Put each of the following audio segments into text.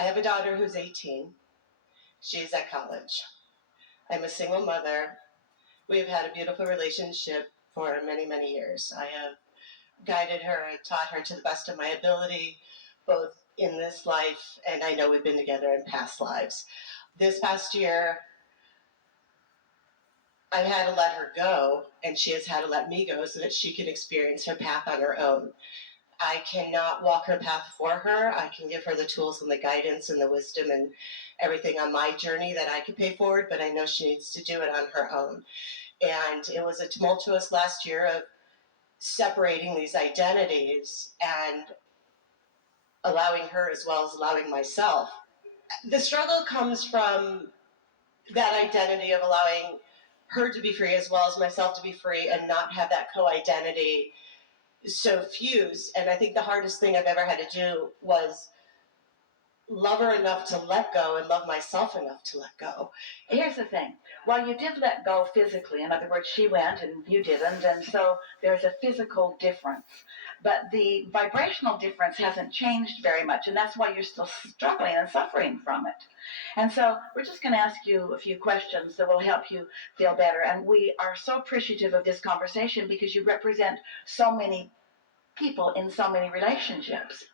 I have a daughter who's 18. She's at college. I'm a single mother. We've had a beautiful relationship for many, many years. I have guided her and taught her to the best of my ability, both in this life, and I know we've been together in past lives. This past year, I've had to let her go, and she has had to let me go so that she can experience her path on her own. I cannot walk her path for her. I can give her the tools and the guidance and the wisdom and everything on my journey that I can pay forward, but I know she needs to do it on her own. And it was a tumultuous last year of separating these identities and allowing her as well as allowing myself. The struggle comes from that identity of allowing her to be free as well as myself to be free and not have that co-identity so fused. And I think the hardest thing I've ever had to do was love her enough to let go and love myself enough to let go. Here's the thing. While you did let go physically, in other words, she went and you didn't, and so there's a physical difference. But the vibrational difference hasn't changed very much, and that's why you're still struggling and suffering from it. And so we're just going to ask you a few questions that will help you feel better. And we are so appreciative of this conversation because you represent so many people in so many relationships.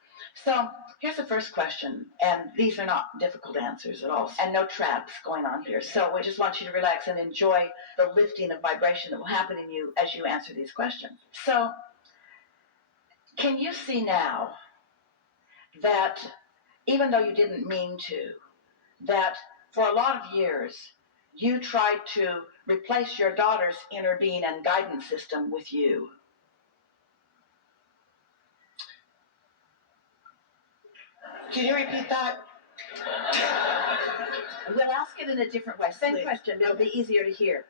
So here's the first question, and these are not difficult answers at all, and no traps going on here. So we just want you to relax and enjoy the lifting of vibration that will happen in you as you answer these questions. So can you see now that even though you didn't mean to, that for a lot of years you tried to replace your daughter's inner being and guidance system with you? Can you repeat that? We'll ask it in a different way. Same question, it'll be easier to hear.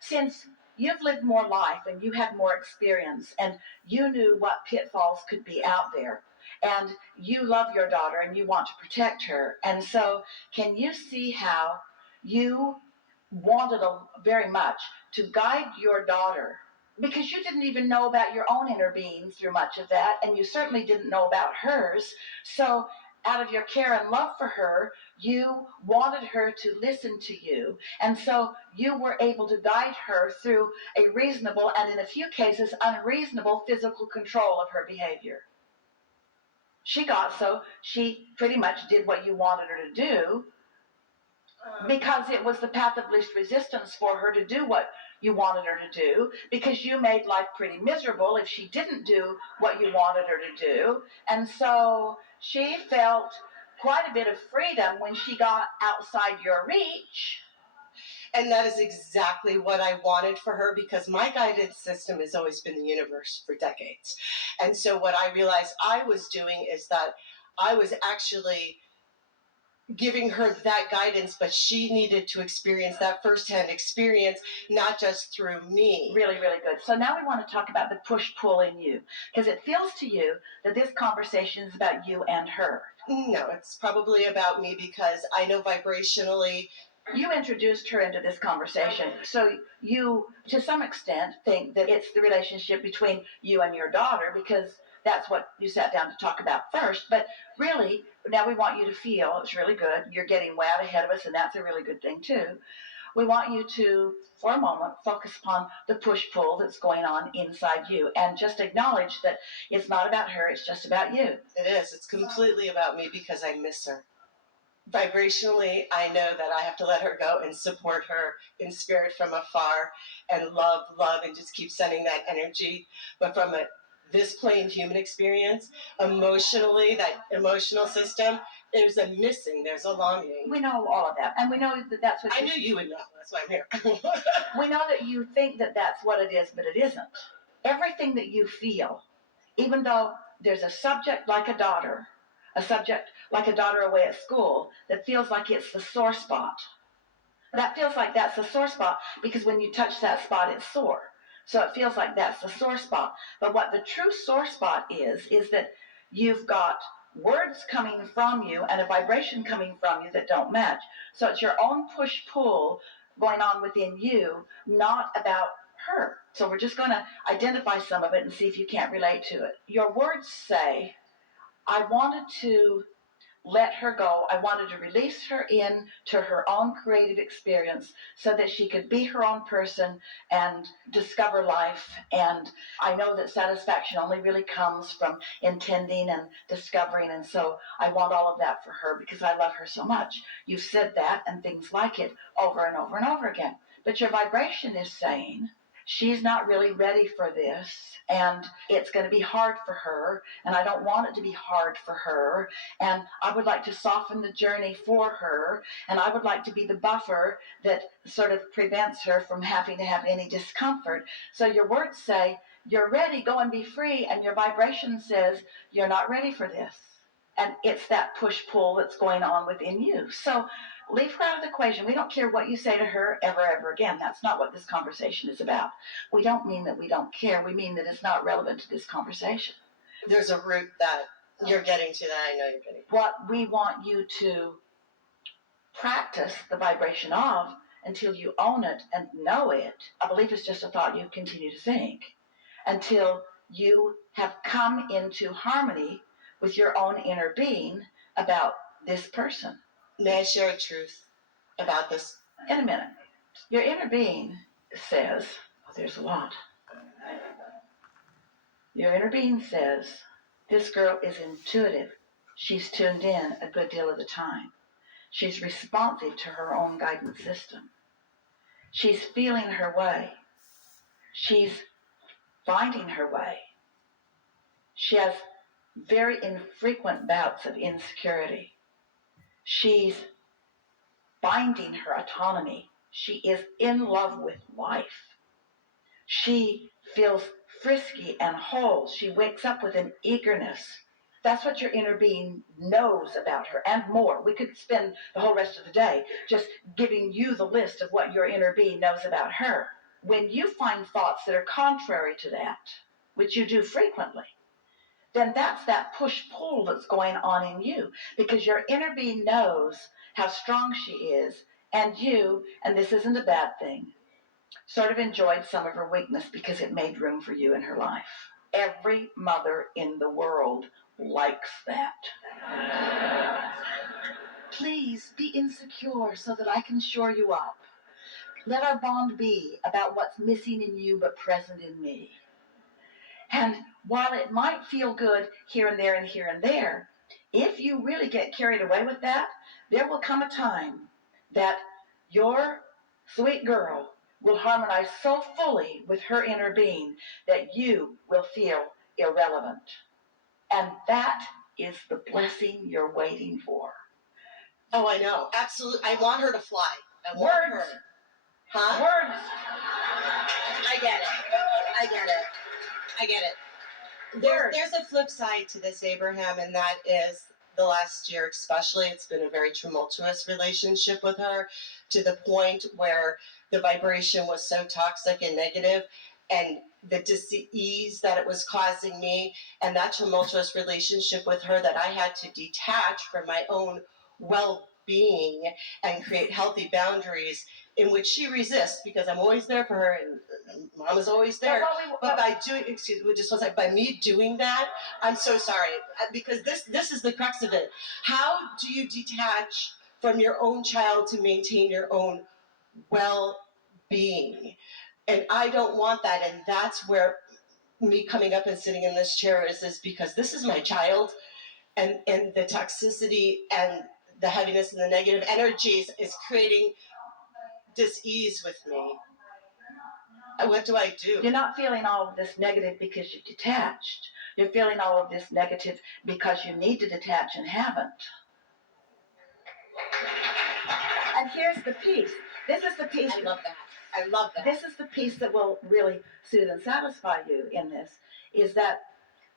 Since you've lived more life and you had more experience and you knew what pitfalls could be out there, and you love your daughter and you want to protect her, and so can you see how you wanted very much to guide your daughter, because you didn't even know about your own inner being through much of that, and you certainly didn't know about hers. So out of your care and love for her, you wanted her to listen to you, and so you were able to guide her through a reasonable and in a few cases unreasonable physical control of her behavior. She got so she pretty much did what you wanted her to do because it was the path of least resistance for her to do what you wanted her to do, because you made life pretty miserable if she didn't do what you wanted her to do. And so she felt quite a bit of freedom when she got outside your reach. And that is exactly what I wanted for her, because my guidance system has always been the universe for decades. And so what I realized I was doing is that I was actually giving her that guidance, but she needed to experience that firsthand experience, not just through me. Really, really good. So now we want to talk about the push-pull in you, because it feels to you that this conversation is about you and her. No, it's probably about me, because I know vibrationally. You introduced her into this conversation, so you, to some extent, think that it's the relationship between you and your daughter, because that's what you sat down to talk about first. But really, now we want you to feel, it's really good, you're getting way out ahead of us, and that's a really good thing too. We want you to, for a moment, focus upon the push-pull that's going on inside you, and just acknowledge that it's not about her, it's just about you. It is. It's completely about me, because I miss her. Vibrationally, I know that I have to let her go and support her in spirit from afar and love, and just keep sending that energy. But from this plain human experience, emotionally, that emotional system, there's a missing, there's a longing. We know all of that, and we know that that's what I knew you would know. That's why I'm here. We know that you think that that's what it is, but it isn't. Everything that you feel, even though there's a subject like a daughter away at school that feels like it's the sore spot. That feels like that's the sore spot because when you touch that spot, it's sore. So it feels like that's the sore spot. But what the true sore spot is that you've got words coming from you and a vibration coming from you that don't match. So it's your own push-pull going on within you, not about her. So we're just going to identify some of it and see if you can't relate to it. Your words say, I wanted to let her go. I wanted to release her into her own creative experience so that she could be her own person and discover life. And I know that satisfaction only really comes from intending and discovering. And so I want all of that for her because I love her so much. You've said that and things like it over and over and over again. But your vibration is saying, she's not really ready for this, and it's going to be hard for her, and I don't want it to be hard for her, and I would like to soften the journey for her, and I would like to be the buffer that sort of prevents her from having to have any discomfort. So your words say, you're ready, go and be free, and your vibration says, you're not ready for this. And it's that push-pull that's going on within you. So leave her out of the equation. We don't care what you say to her ever again. That's not what this conversation is about. We don't mean that we don't care. We mean that it's not relevant to this conversation. There's a root that you're getting to that I know you're getting. What we want you to practice the vibration of until you own it and know it. I believe it's just a thought you continue to think until you have come into harmony with your own inner being about this person. May I share a truth about this? In a minute. Your inner being says, oh, there's a lot. Your inner being says, this girl is intuitive. She's tuned in a good deal of the time. She's responsive to her own guidance system. She's feeling her way. She's finding her way. She has very infrequent bouts of insecurity. She's finding her autonomy. She is in love with life. She feels frisky and whole. She wakes up with an eagerness. That's what your inner being knows about her and more. We could spend the whole rest of the day just giving you the list of what your inner being knows about her. When you find thoughts that are contrary to that, which you do frequently, then that's that push-pull that's going on in you because your inner being knows how strong she is, and you, and this isn't a bad thing, sort of enjoyed some of her weakness because it made room for you in her life. Every mother in the world likes that. Please be insecure so that I can shore you up. Let our bond be about what's missing in you but present in me. And while it might feel good here and there and here and there, if you really get carried away with that, there will come a time that your sweet girl will harmonize so fully with her inner being that you will feel irrelevant. And that is the blessing you're waiting for. Oh, I know. Absolutely. I want her to fly. I want Words. her. Huh? Words. I get it. There's a flip side to this, Abraham, and that is the last year especially. It's been a very tumultuous relationship with her to the point where the vibration was so toxic and negative, and the dis-ease that it was causing me, and that tumultuous relationship with her that I had to detach from my own well-being and create healthy boundaries in which she resists because I'm always there for her and Mom is always there. But by doing, excuse me, just one second, by me doing that, I'm so sorry because this is the crux of it. How do you detach from your own child to maintain your own well-being? And I don't want that, and that's where me coming up and sitting in this chair is because this is my child, and the toxicity and the heaviness and the negative energies is creating dis-ease with me. What do I do? You're not feeling all of this negative because you've detached. You're feeling all of this negative because you need to detach and haven't. And here's the piece. This is the piece. I love that. I love that. This is the piece that will really soothe and satisfy you in this, is that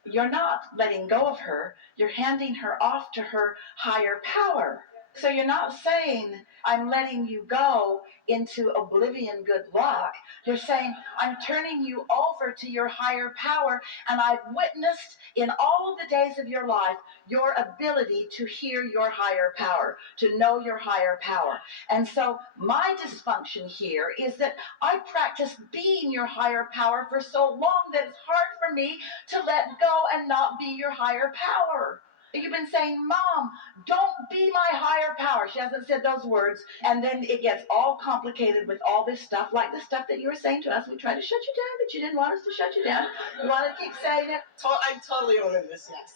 you're not letting go of her. You're handing her off to her higher power. So you're not saying, I'm letting you go into oblivion, good luck. You're saying, I'm turning you over to your higher power, and I've witnessed in all of the days of your life your ability to hear your higher power, to know your higher power. And so my dysfunction here is that I practiced being your higher power for so long that it's hard for me to let go and not be your higher power. You've been saying, Mom, don't be my higher power. She hasn't said those words. And then it gets all complicated with all this stuff, like the stuff that you were saying to us. We tried to shut you down, but you didn't want us to shut you down. You want to keep saying it. I'm totally owning this, yes.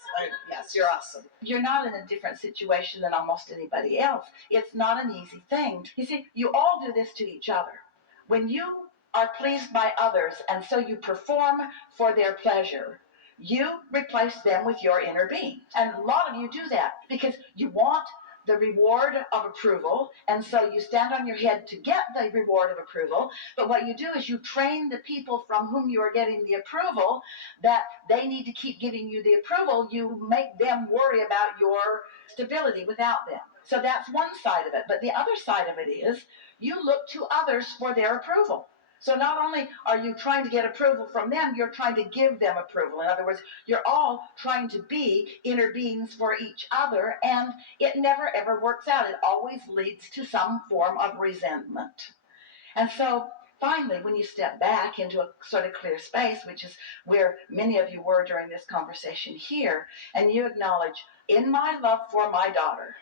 Yes, you're awesome. You're not in a different situation than almost anybody else. It's not an easy thing. You see, you all do this to each other. When you are pleased by others, and so you perform for their pleasure, you replace them with your inner being. And a lot of you do that because you want the reward of approval, and so you stand on your head to get the reward of approval. But what you do is you train the people from whom you are getting the approval that they need to keep giving you the approval. You make them worry about your stability without them. So that's one side of it. But the other side of it is you look to others for their approval. So not only are you trying to get approval from them, you're trying to give them approval. In other words, you're all trying to be inner beings for each other, and it never ever works out. It always leads to some form of resentment. And so finally, when you step back into a sort of clear space, which is where many of you were during this conversation here, and you acknowledge, in my love for my daughter,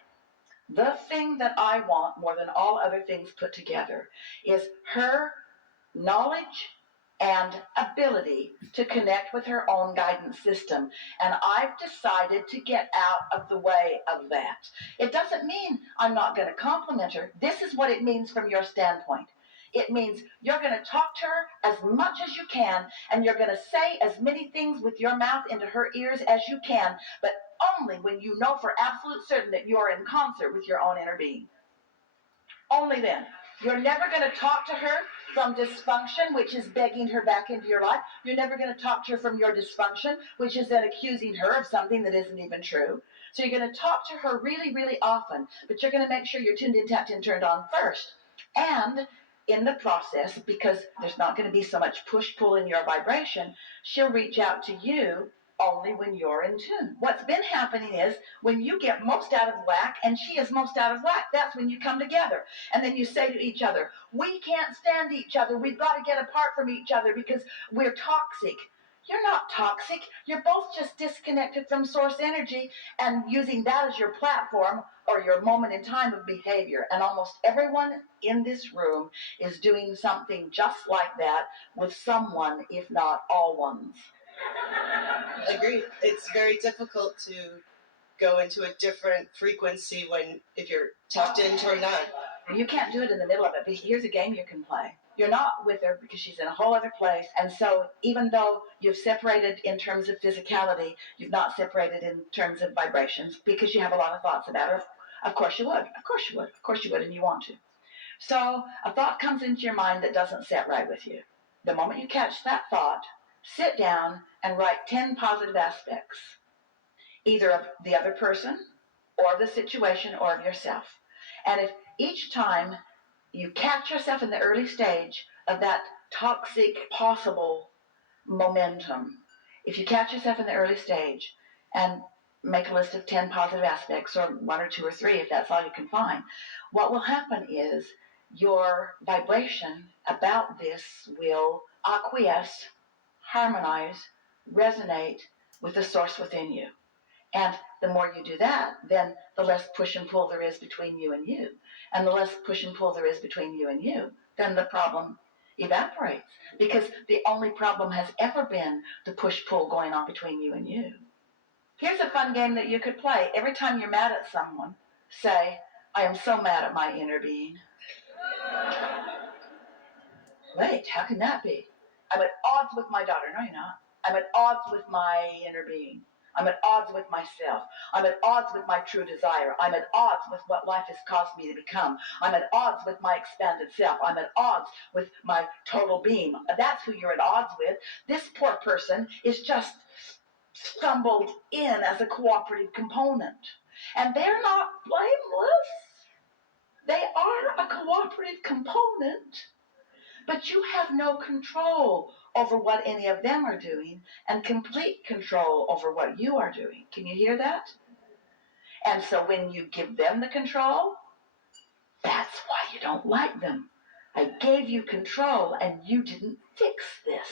the thing that I want more than all other things put together is her knowledge and ability to connect with her own guidance system. And I've decided to get out of the way of that. It doesn't mean I'm not going to compliment her. This is what it means from your standpoint. It means you're going to talk to her as much as you can, and you're going to say as many things with your mouth into her ears as you can, but only when you know for absolute certain that you're in concert with your own inner being. Only then. You're never going to talk to her from dysfunction, which is begging her back into your life. You're never going to talk to her from your dysfunction, which is then accusing her of something that isn't even true. So you're going to talk to her really, really often, but you're going to make sure you're tuned in, tapped in, turned on first. And in the process, because there's not going to be so much push-pull in your vibration, she'll reach out to you only when you're in tune. What's been happening is when you get most out of whack and she is most out of whack, that's when you come together. And then you say to each other, we can't stand each other. We've got to get apart from each other because we're toxic. You're not toxic. You're both just disconnected from source energy and using that as your platform or your moment in time of behavior. And almost everyone in this room is doing something just like that with someone, if not all ones. Agreed. It's very difficult to go into a different frequency if you're tapped into or not. You can't do it in the middle of it, but here's a game you can play. You're not with her because she's in a whole other place, and so even though you've separated in terms of physicality, you've not separated in terms of vibrations because you have a lot of thoughts about her. Of course you would. Of course you would. Of course you would, and you want to. So a thought comes into your mind that doesn't set right with you. The moment you catch that thought, sit down and write 10 positive aspects, either of the other person or of the situation or of yourself. And if each time you catch yourself in the early stage of that toxic possible momentum, if you catch yourself in the early stage and make a list of 10 positive aspects, or 1 or 2 or 3 if that's all you can find, what will happen is your vibration about this will acquiesce, harmonize, resonate with the source within you. And the more you do that, then the less push and pull there is between you and you. And the less push and pull there is between you and you, then the problem evaporates. Because the only problem has ever been the push-pull going on between you and you. Here's a fun game that you could play. Every time you're mad at someone, say, I am so mad at my inner being. Wait, how can that be? I'm at odds with my daughter. No, you're not. I'm at odds with my inner being. I'm at odds with myself. I'm at odds with my true desire. I'm at odds with what life has caused me to become. I'm at odds with my expanded self. I'm at odds with my total being. That's who you're at odds with. This poor person is just stumbled in as a cooperative component. And they're not blameless. They are a cooperative component. But you have no control over what any of them are doing and complete control over what you are doing. Can you hear that? And so when you give them the control, that's why you don't like them. I gave you control and you didn't fix this.